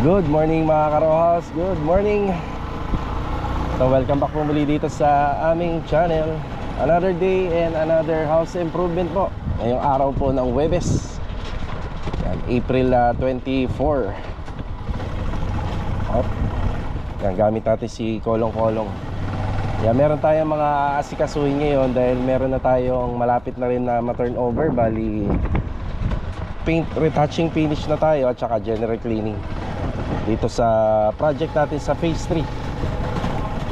Good morning mga karohas, good morning. So welcome back po muli dito sa aming channel. Another day and another house improvement po. Ngayong araw po ng Huwebes, yan, April 24. Yan, gamit natin si Kolong-Kolong. Yan, meron tayong mga asikasuhin ngayon dahil meron na tayong malapit na rin na ma-turnover. Bali paint retouching finish na tayo at saka general cleaning dito sa project natin sa phase 3.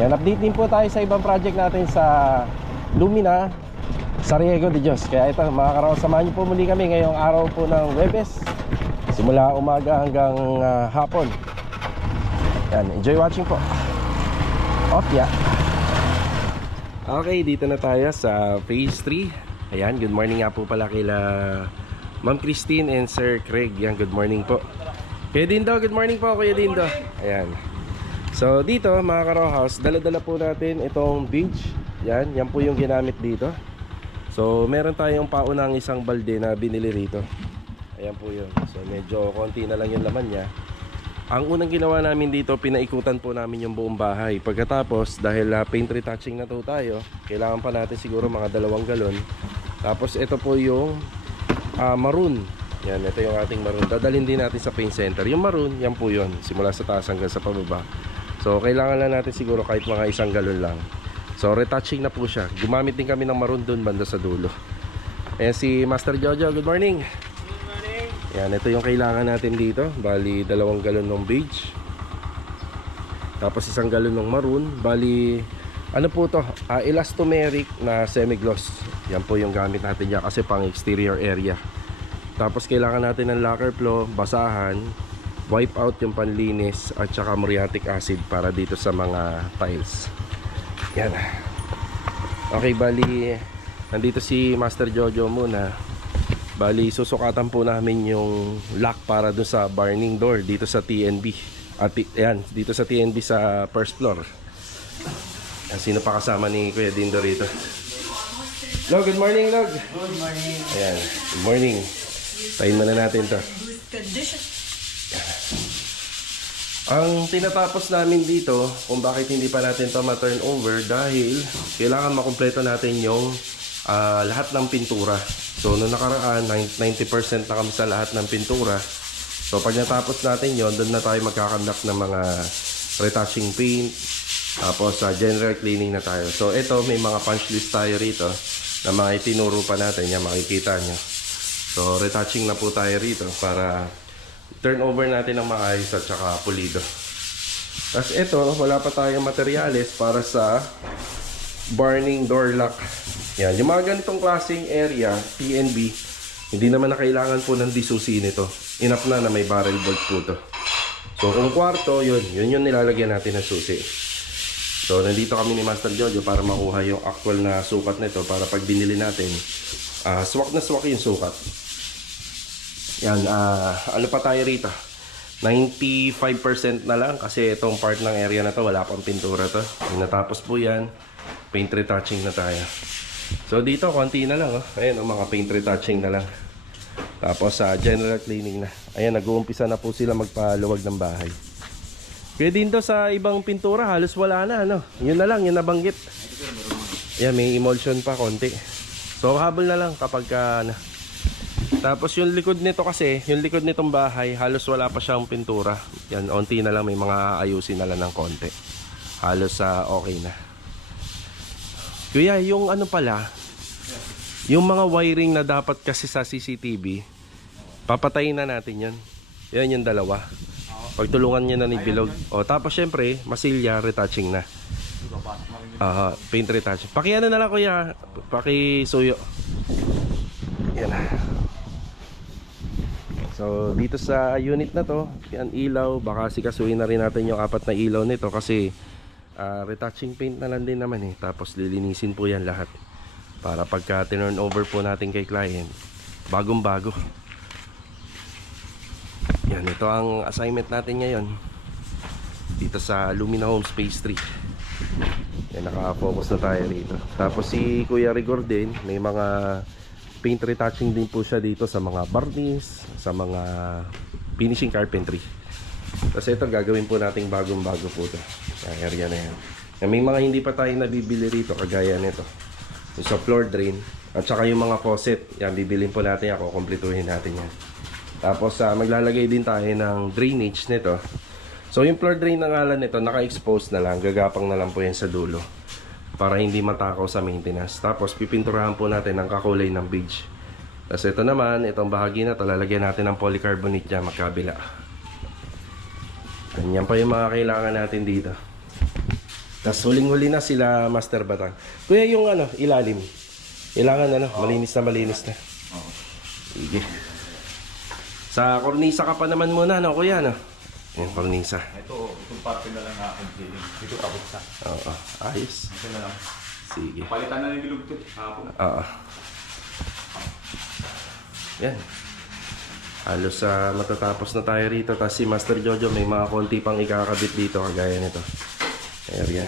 Yan, update din po tayo sa ibang project natin sa Lumina, sa Riego de Dios. Kaya ito mga karoon, samahan niyo po muli kami ngayong araw po ng Huwebes, simula umaga hanggang hapon. Yan, enjoy watching po. Yeah. Okay, dito na tayo sa phase 3. Ayan, good morning nga po pala kila Ma'am Christine and Sir Craig. Yan, good morning po. Kuya Dindo, good morning po Kuya Dindo. Ayan. So dito mga ka-row house, dala-dala po natin itong beach. Yan, yan po yung ginamit dito. So meron tayong paunang isang balde na binili rito. Ayan po yun. So medyo konti na lang yung laman niya. Ang unang ginawa namin dito, pinaikutan po namin yung buong bahay. Pagkatapos, dahil paint retouching na to tayo, kailangan pa natin siguro mga 2 galon. Tapos ito po yung maroon. Yan, ito yung ating maroon. Dadalhin din natin sa paint center. Yung maroon, yan po yun, simula sa taas hanggang sa pababa. So kailangan lang natin siguro kahit mga 1 galon lang. So retouching na po siya. Gumamit din kami ng maroon dun banda sa dulo. Ayan si Master Jojo, good morning. Good morning. Yan, ito yung kailangan natin dito. Bali 2 galon ng beige, tapos 1 galon ng maroon. Bali ano po to, elastomeric na semi-gloss. Yan po yung gamit natin dyan kasi pang exterior area. Tapos kailangan natin ng lacquer flow, basahan, wipe out yung panlinis, at saka muriatic acid para dito sa mga tiles. Yan. Okay, bali nandito si Master Jojo muna. Bali susukatan po namin yung lock para doon sa burning door dito sa TNB. At yan, dito sa TNB sa first floor. Yan, sino pa kasama ni Kuya Dindo rito? Log, good morning, Log. Good morning. Ayan, good morning. Tayin muna natin to. Ang tinatapos namin dito, kung bakit hindi pa natin to ma-turn over, dahil kailangan makumpleto natin yung lahat ng pintura. So noong nakaraan, 90% na kami sa lahat ng pintura. So pag natapos natin yon, doon na tayo magkakandak ng mga retouching paint. Tapos general cleaning na tayo. So ito, may mga punch list tayo rito na mga itinuro pa natin. Yan, makikita nyo. So retouching na po tayo rito para turn over natin ng maayos at saka pulido. Tapos ito, wala pa tayong materyales para sa burning door lock. Yan, yung mga ganitong klaseng area, TNB, hindi naman na kailangan po ng disusi nito. Enough na may barrel bolt po to. So kung kwarto, yun yung nilalagyan natin ng susi. So nandito kami ni Master Jojo para makuha yung actual na sukat nito para pag binili natin, swak na swak yung sukat. Yan, ano pa tayo rito? 95% na lang kasi itong part ng area na to wala pang pintura to. Natapos po yan, paint retouching na tayo. So dito konti na lang, oh. Ayan, mga paint retouching na lang. Tapos general cleaning na. Ayan, nag-uumpisa na po sila magpaluwag ng bahay. Kaya din to sa ibang pintura halos wala na, ano. Yun na lang, yun nabanggit. Ayan, may emulsion pa konti. So habol na lang kapag Tapos yung likod nito kasi, yung likod nitong bahay, halos wala pa siyang pintura. Yan, onti na lang, may mga ayusin na lang ng konti. Halos okay na. Kuya, yung ano pala, yung mga wiring na dapat kasi sa CCTV, papatayin na natin yan. Yan yung 2. Pagtulungan niya na ni Bilog. O, tapos syempre, masilya, retouching na. Paint retouching. Pakiano na lang kuya, pakisuyo. Yan. So dito sa unit na to, yan ilaw, baka sikasuhin na rin natin yung 4 na ilaw nito kasi retouching paint na lang din naman eh. Tapos lilinisin po yan lahat para pagka turn over po natin kay client, bagong bago. Yan, ito ang assignment natin ngayon dito sa Lumina Homes Phase 3. Yan, naka-focus na tayo dito. Tapos si Kuya Rigor din, may mga paint retouching din po siya dito sa mga barniz, sa mga finishing carpentry. Kasi ito gagawin po nating bagong-bago po ito. Yung area na yan. May mga hindi pa tayo nabibili rito kagaya nito. Yung sa floor drain at saka yung mga faucet. Yan, bibilin po natin yan. Kukumpletuhin natin yan. Tapos maglalagay din tayo ng drainage nito. So yung floor drain ng ngalan nito, naka-expose na lang. Gagapang na lang po yan sa dulo. Para hindi matakaw sa maintenance. Tapos pipinturahan po natin ng kakulay ng beige. Tapos ito naman, itong bahagi na ito, lalagyan natin ng polycarbonate dyan magkabila. Ganyan pa yung mga kailangan natin dito. Tapos huling-huli na sila Master Batang. Kuya yung ilalim. Kailangan malinis na. Sige. Sa kornisa ka pa naman muna, kuya, Yung kornisa. Itong parte na lang aking feeling. Dito tapos na. Oo, ayos. Ito na lang. Sige. Palitan na ng bilog to. Hapon. Oo. Yan. Halos matatapos na tayo rito. Tapos si Master Jojo may mga konti pang ikakabit dito kagaya nito. Area.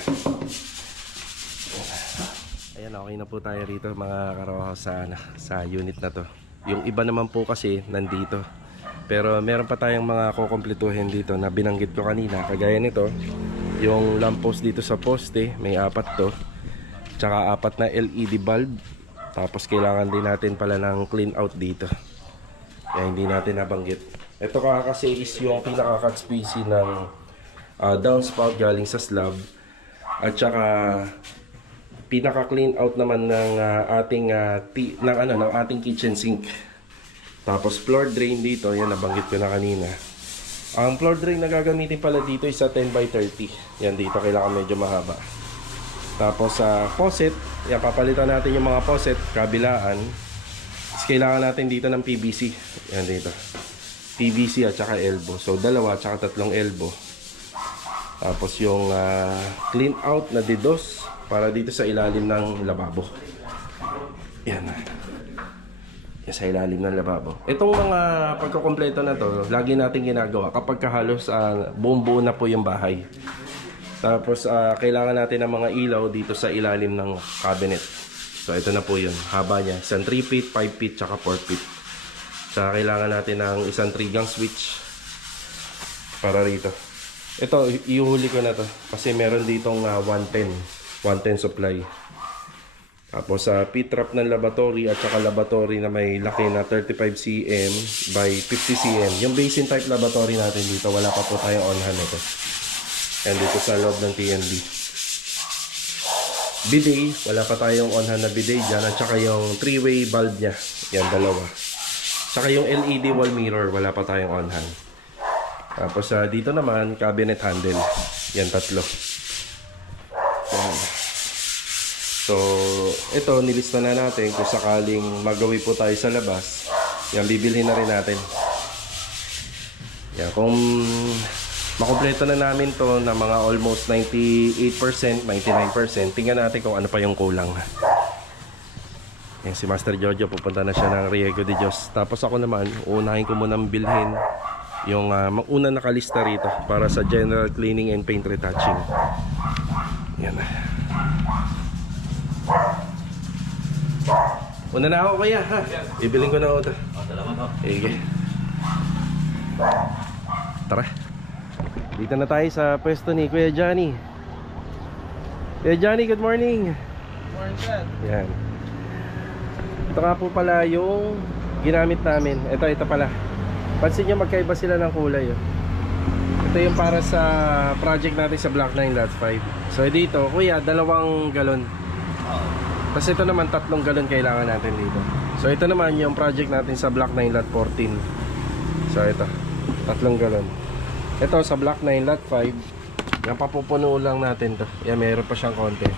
Ayan, okay na po tayo rito mga karawaho sa unit na to. Yung iba naman po kasi nandito. Pero meron pa tayong mga kukumpletuhin dito na binanggit ko kanina. Kagaya nito, yung lamppost dito sa poste, may 4 to. Tsaka 4 na LED bulb. Tapos kailangan din natin pala ng clean out dito. Kaya hindi natin nabanggit. Ito kasi is yung pinaka-cut spacing ng downspout galing sa slab. At tsaka pinaka-clean out naman ng ating kitchen sink. Tapos floor drain dito, yan nabanggit ko na kanina. Ang floor drain na gagamitin pala dito is sa 10x30. Yan dito kailangan medyo mahaba. Tapos sa faucet, yan papalitan natin yung mga faucet kabilaan. Tapos kailangan natin dito ng PVC. Yan dito. PVC at saka elbow. So 2 at saka 3 elbow. Tapos yung clean out na DDoS para dito sa ilalim ng lababo. Yan sa ilalim ng lababo. Itong mga pagkukumpleto na to, lagi natin ginagawa kapag halos buong-buo na po yung bahay. Tapos kailangan natin ng mga ilaw dito sa ilalim ng cabinet. So ito na po yun. Haba niya. Isang 3 feet, 5 feet, tsaka 4 feet. Tsaka kailangan natin ng isang 3-gang switch para rito. Ito, iuhuli ko na to. Kasi meron ditong 110 supply. Tapos sa P-trap ng lavatory at saka lavatory na may laki na 35 cm by 50 cm. Yung basin type lavatory natin dito, wala pa po tayong on-hand ito. And dito sa loob ng TNB. Bidet, wala pa tayong on-hand na bidet dyan. At saka yung 3-way bulb niya. Yan, 2. Saka yung LED wall mirror, wala pa tayong on-hand. Tapos dito naman, cabinet handle. Yan, 3. Yan. So, ito, nilista na natin kung sakaling magawi po tayo sa labas. Yan, bibilhin na rin natin. Yan, kung makompleto na namin to na mga almost 98%, 99%, tingnan natin kung ano pa yung kulang. Yan, si Master Jojo, pupunta na siya ng Riego de Dios. Tapos ako naman, uunahin ko munang bilhin yung unang nakalista rito para sa general cleaning and paint retouching. Yan. Una na ako kuya ha. Bibiling ko na ako ito. Salamat ho. Sige. Tara. Dito na tayo sa pwesto ni Kuya Johnny. Kuya Johnny, good morning. Good morning, sir. Yan. Ito nga po pala yung ginamit namin. Ito pala. Pansin nyo magkaiba sila ng kulay. Ito yung para sa project natin sa Block 9 Lot 5. So dito, kuya, 2 galon. Tapos ito naman 3 galon kailangan natin dito. So ito naman yung project natin sa Block 9 Lot 14. So ito, 3 galon. Ito sa Block 9 Lot 5, yan papupuno lang natin to. Yan, meron pa siyang konti.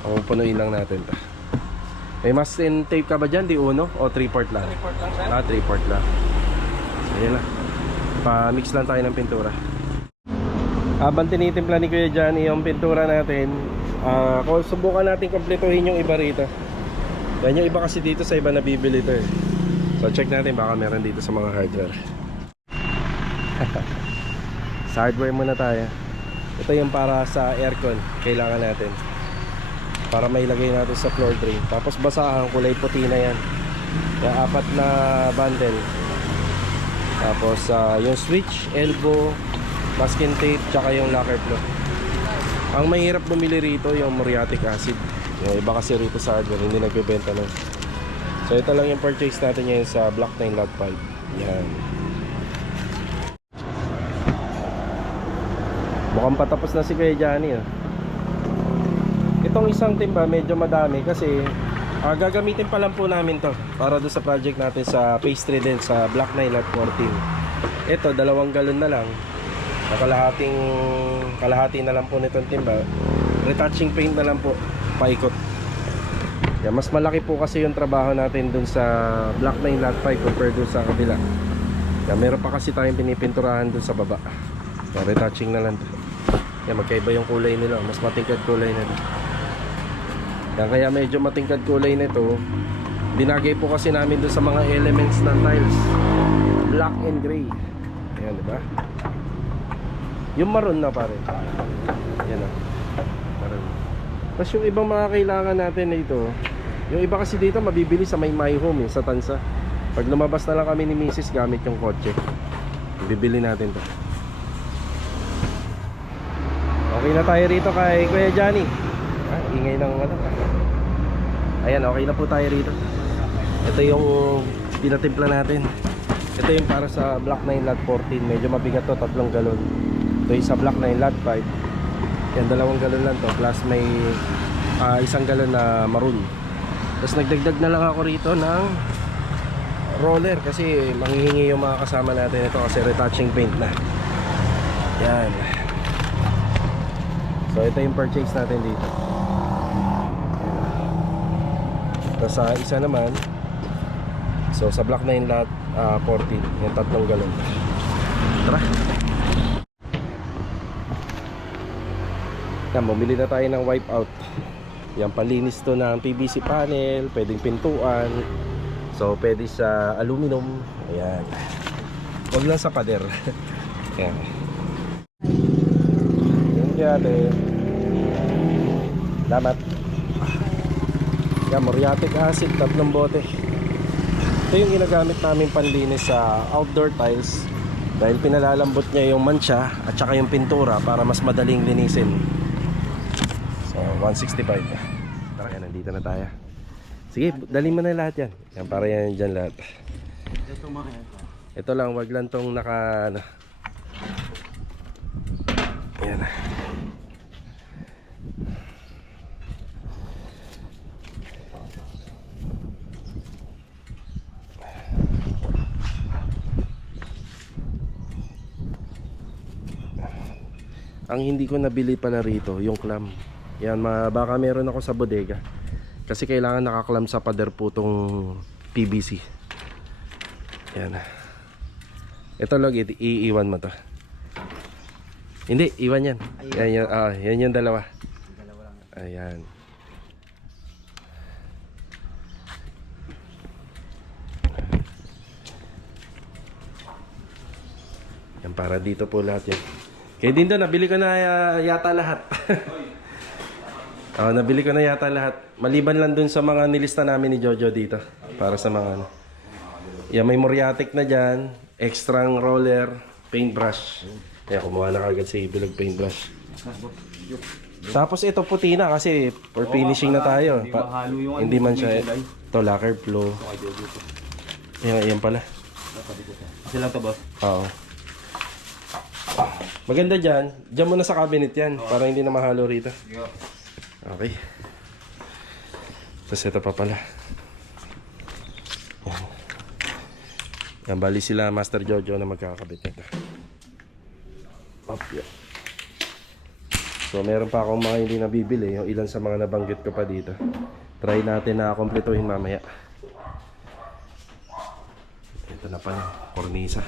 Papupunuin lang natin to. May masking tape ka ba dyan? Di uno? O 3-port lang? 3-port lang, sir. 3-port lang. So yan lang. Pa-mix lang tayo ng pintura. Habang tinitimpla ni Kuya Johnny yung pintura natin, kung subukan natin kompletuhin yung iba rito. Yan yung iba kasi dito sa iba nabibili ito eh. So check natin baka meron dito sa mga hardware. Sa hardware muna tayo. Ito yung para sa aircon. Kailangan natin para mailagay natin sa floor drain. Tapos basahan, kulay puti na yan. Kaya 4 na bundle. Tapos yung switch, elbow, masking tape, tsaka yung lacquer flow. Ang mahirap bumili rito yung muriatic acid. Yung iba kasi rito sa hardware, hindi nagbebenta nun. So ito lang yung purchase natin ngayon sa Block 9 Lot 5. Yan. Mukhang patapos na si Kuya Johnny. Itong isang timba medyo madami kasi gagamitin pa lang po namin to para doon sa project natin sa phase 3 din sa Block 9 Lot 14. Ito 2 galon na lang. Kalahati na lang po nitong timba. Retouching paint na lang po, paikot. Yan, mas malaki po kasi yung trabaho natin dun sa Block 9 Lot 5 compared dun sa kabila. Yan, meron pa kasi tayong pinipinturahan dun sa baba. Yan, retouching na lang to. Yan, magkaiba yung kulay nila, mas matingkad kulay nito. Yan, kaya medyo matingkad kulay nito. Binagay po kasi namin dun sa mga elements ng tiles, black and gray. Ayan, diba? Yung maroon na pare. Yan o. Maroon. Tapos yung ibang mga kailangan natin dito, yung iba kasi dito mabibili sa may My Home sa Tansa. Pag lumabas na lang kami ni Mrs. gamit yung kotse, bibili natin to. Okay na tayo rito kay Kuya Johnny. Ingay ng ano. Ayan, okay na po tayo rito. Ito yung pinatimpla natin. Ito yung para sa Block 9 Lot 14. Medyo mabigat to, 3 galon. Ito yung sa Block 9 Lot 5. Yan, 2 galon lang to. Plus may 1 galon na maroon. Tapos nagdagdag na lang ako rito ng roller kasi manghihingi yung mga kasama natin ito kasi retouching paint na. Yan. So ito yung purchase natin dito. Tapos isa naman, so sa Block 9 Lot 14, yung 3 galon. Tara. Yan, bumili na tayo ng wipeout. Yan, palinis to ng PVC panel, pwedeng pintuan. So pwede sa aluminum. Ayan. Huwag lang sa pader. Yan. Yan kaya Salamat. Yan, muriatic acid, 3 bote. Ito yung ginagamit namin panlinis sa outdoor tiles dahil pinalalambot niya yung mancha at saka yung pintura para mas madaling linisin. So 165. Tara, yan, nandito na tayo. Sige, dalhin mo na lahat yan. Yan, para yan dyan lahat. Ito lang, wag lang tong naka ano. Yan. Ang hindi ko nabili pala rito, yung clam. Yan, baka meron ako sa bodega. Kasi kailangan nakaklam sa pader po tong PVC. Yan. Ito log, iiwan mo to. Hindi, iwan yan. Yan, yan yung dalawa. Ayan. Yan, para dito po lahat yan. Kaya din doon, nabili ko na yata lahat. Nabili ko na yata lahat. Maliban lang dun sa mga nilista namin ni Jojo dito. Para sa mga ano. Yan, may muriatic na dyan. Extrang roller, paintbrush. Yan, kumuha na kagad si Bilog paintbrush. Tapos ito puti na kasi for finishing na tayo. Hindi man siya. Ito, lacquer flow. Yan pala. Sila to, boss? Oo. Maganda dyan. Dyan mo na sa cabinet yan. Para hindi na mahalo rito. Okay. Tapos ito pa pala. Yan, bali sila Master Jojo na magkakabit nito. Yeah. So meron pa akong mga hindi nabibili. Yung ilan sa mga nabanggit ko pa dito. Try natin na kumpletuhin mamaya. Ito na pala, kornisa.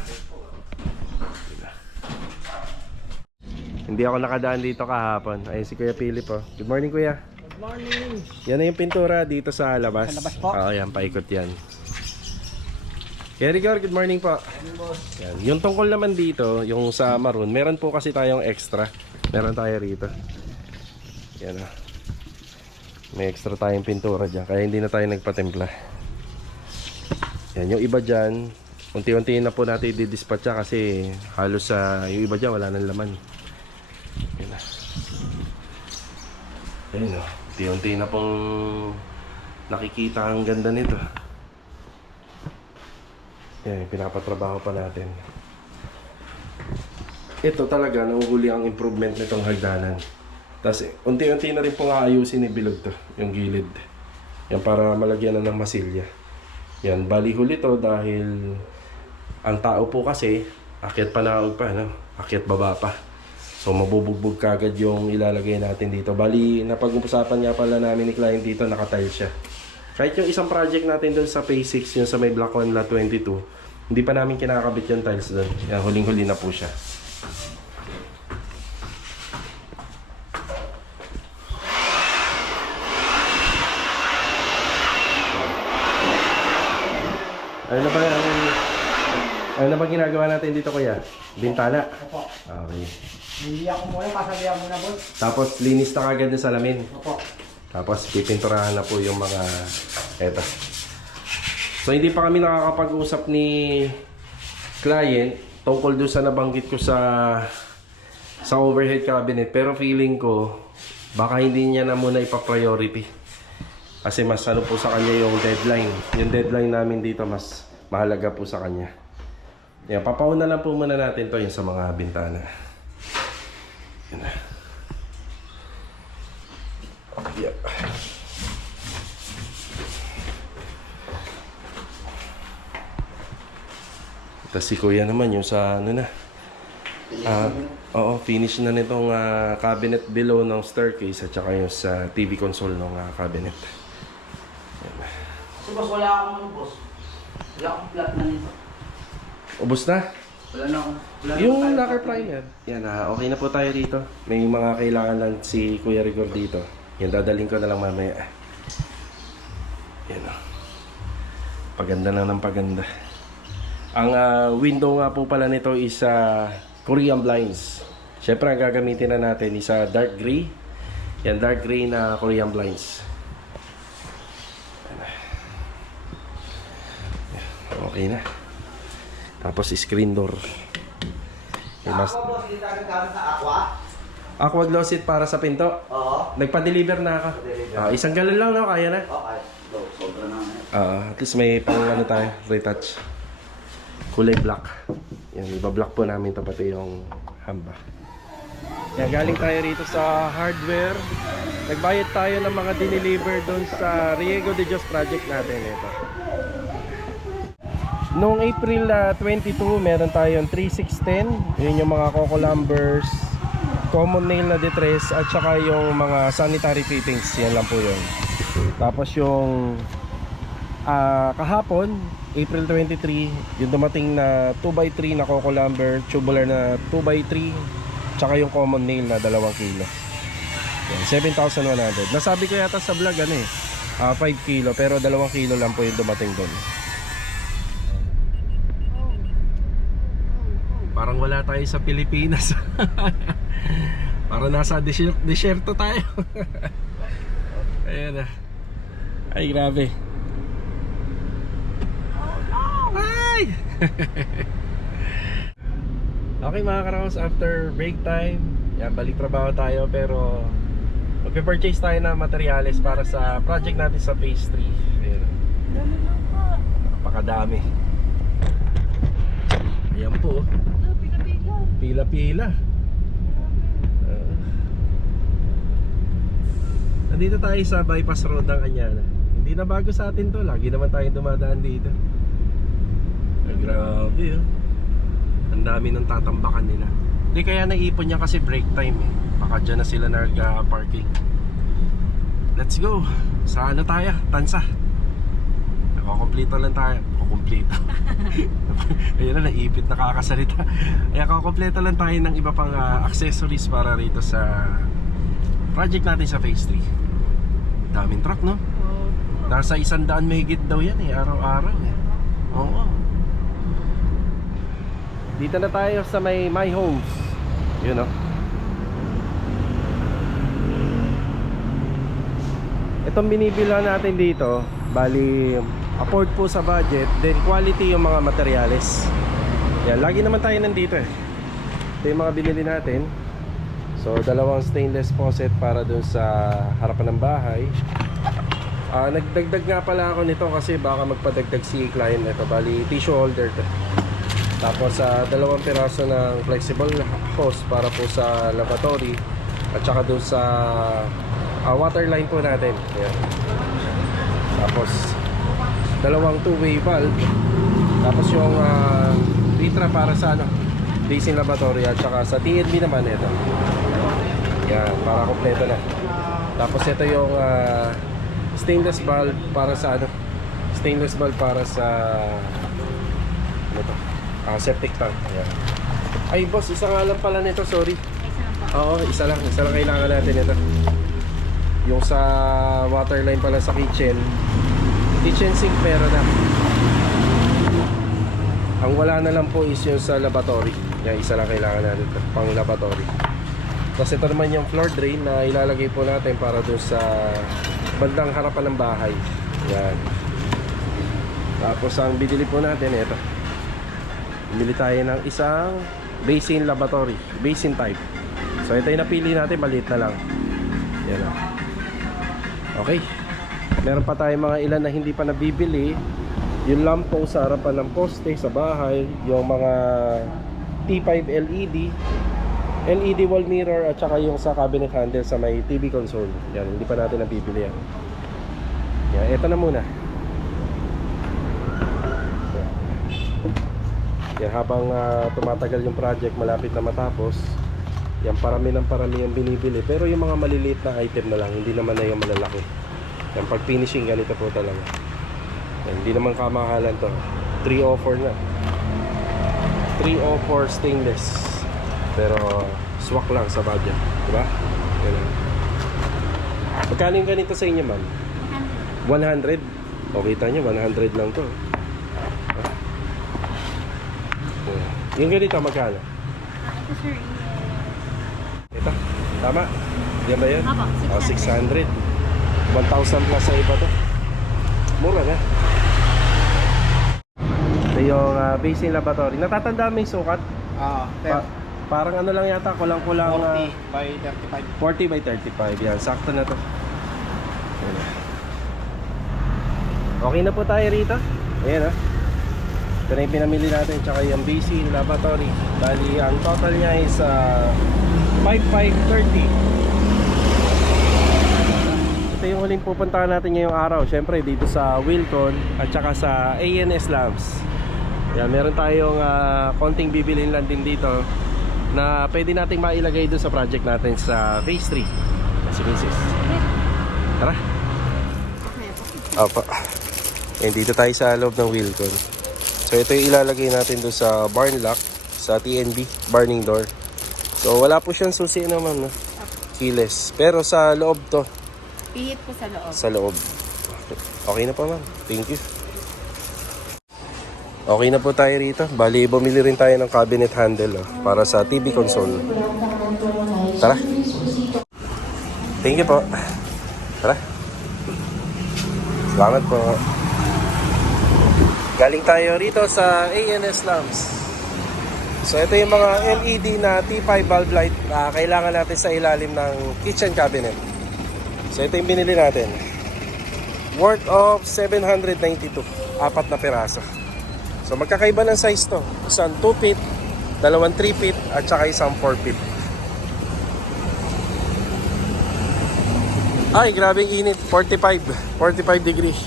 Hindi ako nakadaan dito kahapon. Ayun si Kuya Philip, oh. Good morning, Kuya. Good morning. Yan na yung pintura dito sa labas. Sa labas po? Oo, yan, paikot yan. Kuya Rigor, good morning po. Yan. Yung tungkol naman dito, yung sa maroon, meron po kasi tayong extra. Meron tayo rito. Yan, oh. May extra tayong pintura dyan, kaya hindi na tayo nagpatimpla. Yan, yung iba dyan, unti-unti na po natin i-dispatch kasi halos sa yung iba dyan wala nang laman. Yan na. Ayun o, unti-unti na pong nakikita ang ganda nito. Yan, pinapatrabaho pa natin. Ito talaga, nahuhuli ang improvement nitong hagdanan. Tapos unti-unti na rin pong aayusin ni Bilog to, yung gilid. Yan, para malagyan na ng masilya. Yan, bali huli to dahil ang tao po kasi, akyat panaog pa, no? Akyat baba pa. So mabubugbog kagad yung ilalagay natin dito. Bali, napag-usapan nga pala namin ni client dito, nakatile siya. Kahit yung isang project natin doon sa Phase 6, yung sa may Block 1 Lot 22, hindi pa namin kinakabit yung tiles doon. Yan, huling-huli na po siya. Ano na ba ginagawa natin dito, kuya? Bintana? Opo. Okay. Hindi ako muna, pasabihan mo na, boss. Tapos linis na kagad ng salamin. Opo. Tapos pipinturahan na po yung mga eto. So hindi pa kami nakakapag-usap ni client tungkol doon sa nabanggit ko sa overhead cabinet, pero feeling ko baka hindi niya na muna ipa-priority. Kasi mas ano po sa kanya yung deadline. Yung deadline namin dito mas mahalaga po sa kanya. Yan, papauna lang po muna natin to yung sa mga bintana. Yan na. Yeah. Tapos si kuya naman yung sa ano na. Oo, finish na nitong cabinet below ng staircase at saka yung sa TV console ng cabinet. Yan. So, boss, wala akong ano, boss. Wala akong flat na nito. Ubus na? Wala na akong... Yung lacquer primer. Yan, okay na po tayo dito. May mga kailangan lang si Kuya Rigor dito. Yan, dadaling ko na lang mamaya. Yan o. Paganda na ng paganda. Ang window nga po pala nito is Korean blinds. Siyempre, ang gagamitin na natin is dark gray. Yan, dark gray na Korean blinds. Okay na. Tapos screen door. Okay, Ako, boss, hindi tayo gamit na aqua. Aqua Glossit para sa pinto. Oo. Nagpa-deliver na ako. Pa-deliver. Isang galon lang, no? Kaya na. Okay. Sobra na ngayon. At least may pang ano tayo, retouch. Kulay black. Yan, iba-black po namin ito pati yung hamba. Yan, galing tayo rito sa hardware. Nagbayad tayo ng mga dineliver doon sa Riego de Dios project natin. Ito. Noong April 22, meron tayong 3610. Yun yung mga Coco Lumbers, common nail na detress, at saka yung mga sanitary fittings. Yan lang po yun. Tapos yung kahapon, April 23, yung dumating na 2x3 na Coco Lumber, tubular na 2x3, tsaka yung common nail na 2 kilo. Yan, 7,100. Nasabi ko yata sa vlog 5 kilo, pero 2 kilo lang po yung dumating doon. Parang wala tayo sa Pilipinas. Parang nasa desierto tayo. Ayan na. Ay, grabe. Ay! Okay mga karaos, after break time, yan, balik trabaho tayo, pero magpe-purchase tayo ng materyales para sa project natin sa phase 3. Ayan. Napakadami. Ayan po. Pila-pila. Nandito tayo sa bypass road ng Anyana. Hindi na bago sa atin to. Lagi naman tayo dumadaan dito. Grabe oh. Ang dami ng tatambakan nila. Hindi kaya naipon niya kasi break time eh. Baka dyan na sila nag-parking. Let's go. Sa ano tayo? Tansa. Nakakomplito lang tayo. Kumpleto. Ayun na, naipit, nakakasalita. Kaya kukumpleto lang tayo ng iba pang accessories para rito sa project natin sa phase 3. Daming truck, no? Nasa 100 mahigit daw yan eh, araw-araw eh. Oo. Dito na tayo sa may My Homes. Yun, no? Itong binibilhan natin dito, bali afford po sa budget, then quality yung mga materyales. Yan, lagi naman tayo nandito eh. Ito yung mga binili natin. So, dalawang stainless faucet para dun sa harapan ng bahay. Nagdagdag nga pala ako nito kasi baka magpadagdag si client nito. Bali, tissue holder to. Tapos, dalawang piraso ng flexible hose para po sa lavatory. At saka dun sa water line po natin. Yan. Tapos, dalawang two-way valve. Tapos yung litra para sa basin lavatory. At saka sa TNB naman ito. Yan, para kompleto na. Tapos ito yung stainless valve para sa stainless valve para sa septic tank. Yan. Ay boss, isa nga lang pala nito, sorry. Oo, isa lang kailangan natin ito. Yung sa water line pala sa kitchen sink meron na. Ang wala na lang po is yung sa lavatory. Yan, isa lang kailangan natin ito, pang lavatory. Tapos ito naman yung floor drain na ilalagay po natin para doon sa bandang harapan ng bahay. Yan. Tapos ang binili po natin ito. Bumili tayo ng isang basin lavatory, basin type. So ito yung napili natin, maliit na lang. Yan o. Okay. Meron pa tayong mga ilan na hindi pa nabibili. Yung lamp po sa harapan ng poste sa bahay, yung mga T5 LED wall mirror, at saka yung sa cabinet handle sa may TV console. Yan, hindi pa natin nabibili yan. Yan, ito na muna. Yan, habang tumatagal yung project, malapit na matapos. Yan, parami yung binibili. Pero yung mga maliliit na item na lang, hindi naman na yung malalaki. Yan, pag finishing, ganito po talaga. Yan, hindi naman kamahalan to. 304 na. 304 stainless. Pero swak lang sa budget, diba? Ganun. Magkano yung ganito sa inyo, ma'am? 100. O, kita nyo, 100 lang to. Yung ganito, magkano? Ito sir, Ito, tama? Yan ba yan? Apo, 600. 1,000 plus sa iba to. Mura na. Ito yung basin lavatory. Natatanda mo yung sukat? Parang ano lang yata, kulang-kulang 40 by 35. 40 by 35. Yan, sakto na to. Yan. Okay na po tayo rito. Ayan, ito na yung pinamili natin, tsaka yung basin lavatory. Bali, ang total niya is 5,530. Ito yung huling pupuntahan natin ngayong araw. Siyempre dito sa Wilcon at saka sa ANS Labs. Yan, meron tayong konting bibilhin lang din dito na pwede nating mailagay doon sa project natin sa phase 3. Si Mrs. Tara. Opo. And dito tayo sa loob ng Wilcon. So ito yung ilalagay natin doon sa barn lock, sa TNB, burning door. So wala po siyang susi naman, no? Keyless. Pero sa loob to. pihit po sa loob. Sa loob. Okay na po, ma'am. Thank you. Okay na po tayo rito. Bali, bumili rin tayo ng cabinet handle para sa TV console. Tara. Thank you po. Tara. Salamat po. Galing tayo rito sa ANS Lamps. So ito yung mga LED na T5 bulb light na kailangan natin sa ilalim ng kitchen cabinet. So ito yung binili natin. Worth of 792. 4 na piraso. So magkakaiba ng size to. Isang 2 feet, dalawang 3 feet, at saka isang 4 feet. Ay, grabing init. 45 degrees.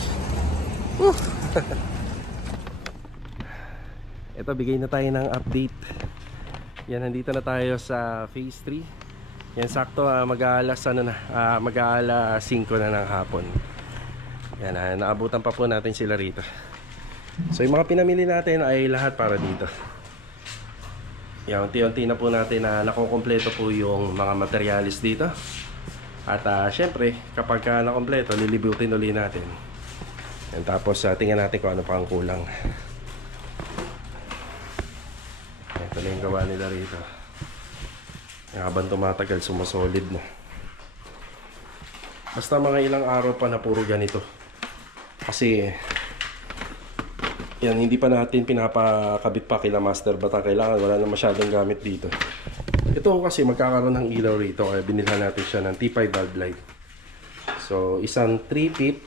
Ito, bigay na tayo ng update. Yan, nandito na tayo sa phase 3. Yan, sakto mag-aalas mag-aalas 5 na ng hapon. Yan, naabutan pa po natin sila rito. So yung mga pinamili natin ay lahat para dito. Yan, unti-unti na po natin na nakukompleto po yung mga materialis dito. At syempre, kapag nakompleto, lilibutin ulit natin. Yan, tapos tingnan natin kung ano pa ang kulang. Ito na yung gawa nila rito. Habang tumatagal, sumusolid na. Basta mga ilang araw pa na puro ganito. Kasi Yan, hindi pa natin pinapakabit pa kila Master Bata. Kailangan, wala na masyadong gamit dito. Ito kasi magkakaroon ng ilaw rito, kaya binilhan natin siya ng T5 bulb light. So, isang 3-pit,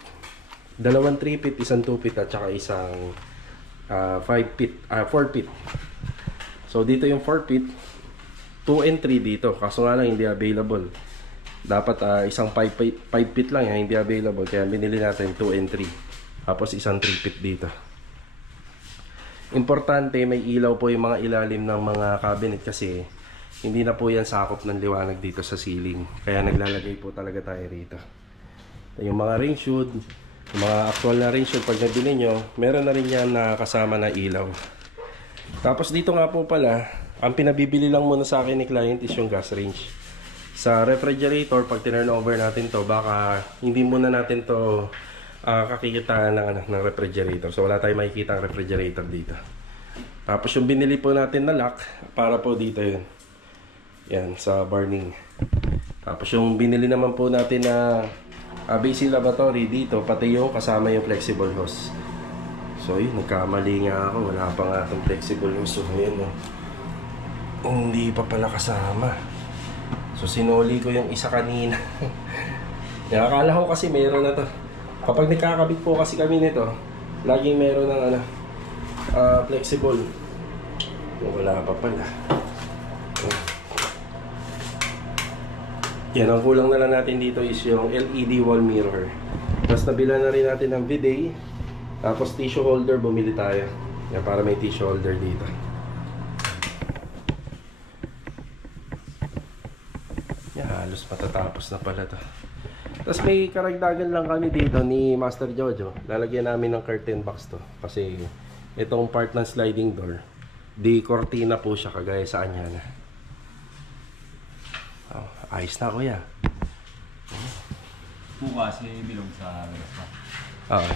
dalawang 3-pit, isang 2-pit at saka isang 4-pit. So, dito yung 4-pit, 2 and 3 dito. Kaso nga lang, hindi available. Dapat isang 5-pit lang yan, hindi available. Kaya binili natin 2 and 3. Tapos isang 3-pit dito. Importante, may ilaw po yung mga ilalim ng mga cabinet kasi hindi na po yan sakop ng liwanag dito sa ceiling. Kaya naglalagay po talaga tayo rito. Yung mga rain shoot, yung mga actual na rain shoot, pag nabili nyo, meron na rin yan na kasama na ilaw. Tapos dito nga po pala, ang pinabibili lang muna sa akin ni client is yung gas range. Sa refrigerator, pag tinurn over natin to, baka hindi muna natin to kakikitaan ng refrigerator. So wala tayong makikita ang refrigerator dito. Tapos yung binili po natin na lock, para po dito yun. Yan, sa burning. Tapos yung binili naman po natin na basic lavatory dito, pati yung kasama yung flexible hose. So yun, nagkamali nga ako. Wala pa nga itong flexible hose. So yun, hindi pa pala kasama. So sinuli ko yung isa kanina. Akala ko kasi meron na to. Kapag nakakabit po kasi kami nito, laging meron ng flexible. Wala pa pala. Yan, ang kulang na lang natin dito is yung LED wall mirror. Tapos nabila na rin natin ng bidet. Tapos tissue holder, bumili tayo. Yan, para may tissue holder dito. Yan, halos matatapos na pala to. Tapos may karagdagan lang kami dito ni Master Jojo. Lalagyan namin ng curtain box to. Kasi itong part ng sliding door, di cortina po siya kagaya sa anya na. Oh, ayos na kuya. Bukas eh, bilog sa labas pa.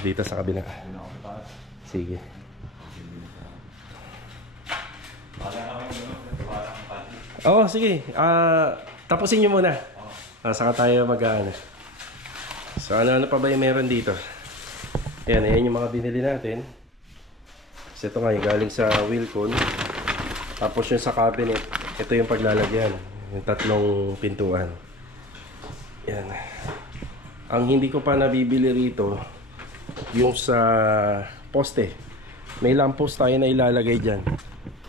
Dito sa kabila. Sige. Oo, sige. Tapusin nyo muna. Saka tayo mag-ano. So ano pa ba yung meron dito? Ayan yung mga binili natin. So ito nga yung galing sa Wilcon. Tapos yung sa cabinet, ito yung paglalagyan. Yung tatlong pintuan. Yan. Ang hindi ko pa nabibili rito, yung sa poste. May lamppost tayo na ilalagay dyan.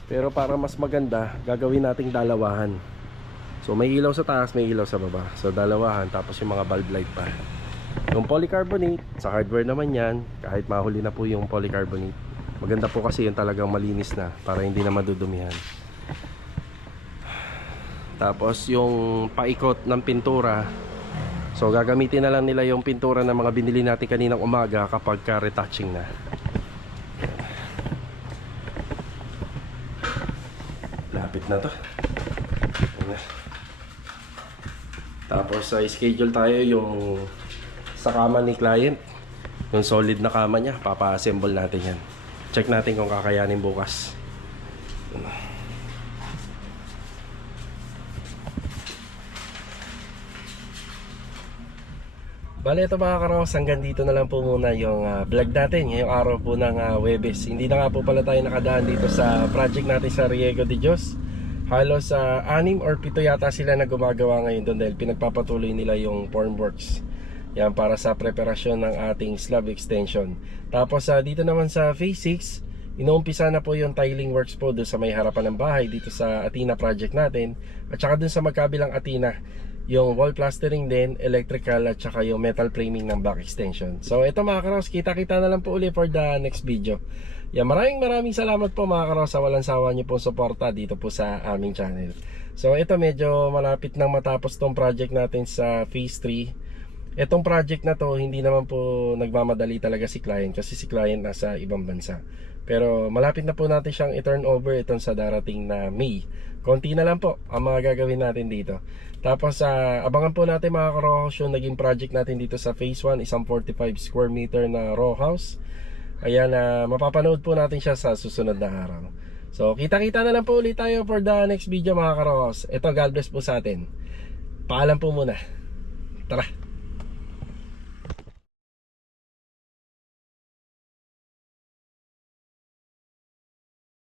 Pero para mas maganda, gagawin nating dalawahan. So may ilaw sa taas, may ilaw sa baba. So dalawahan, tapos yung mga bulb light pa. Yung polycarbonate, sa hardware naman yan, kahit mahuli na po yung polycarbonate. Maganda po kasi yung talagang malinis na, para hindi na madudumihan. Tapos yung paikot ng pintura, so gagamitin na lang nila yung pintura ng mga binili natin kaninang umaga kapag ka-retouching na. Lapit na to. Tapos schedule tayo yung sa kama ni client, yung solid na kama niya, papa-assemble natin yan. Check natin kung kakayanin bukas. Bale, ito mga karos, hanggang dito na lang po muna yung vlog natin ngayong araw po ng Huwebes. Hindi na nga po pala tayo nakadaan dito sa project natin sa Riego de Dios. Halos 6 or 7 yata sila na gumagawa ngayon doon dahil pinagpapatuloy nila yung formworks. Yan, para sa preparasyon ng ating slab extension. Tapos dito naman sa phase 6, inuumpisa na po yung tiling works po doon sa may harapan ng bahay dito sa Athena project natin. At saka doon sa magkabilang Athena, yung wall plastering din, electrical at saka yung metal framing ng back extension. So ito mga karos, kita-kita na lang po ulit for the next video. Yan, maraming salamat po mga karos sa walang sawa nyo pong suporta dito po sa aming channel. So ito, medyo malapit nang matapos tong project natin sa phase 3. Etong project na to, hindi naman po nagmamadali talaga si client kasi si client nasa ibang bansa. Pero malapit na po natin siyang i-turn over itong sa darating na May. Konti na lang po ang mga gagawin natin dito. Tapos abangan po natin mga ka-row house yung naging project natin dito sa phase 1, isang 45 square meter na row house. Ayan, mapapanood po natin siya sa susunod na araw. So kita-kita na lang po ulit tayo for the next video mga ka-row house. Ito, God bless po sa atin. Paalam po muna. Tara.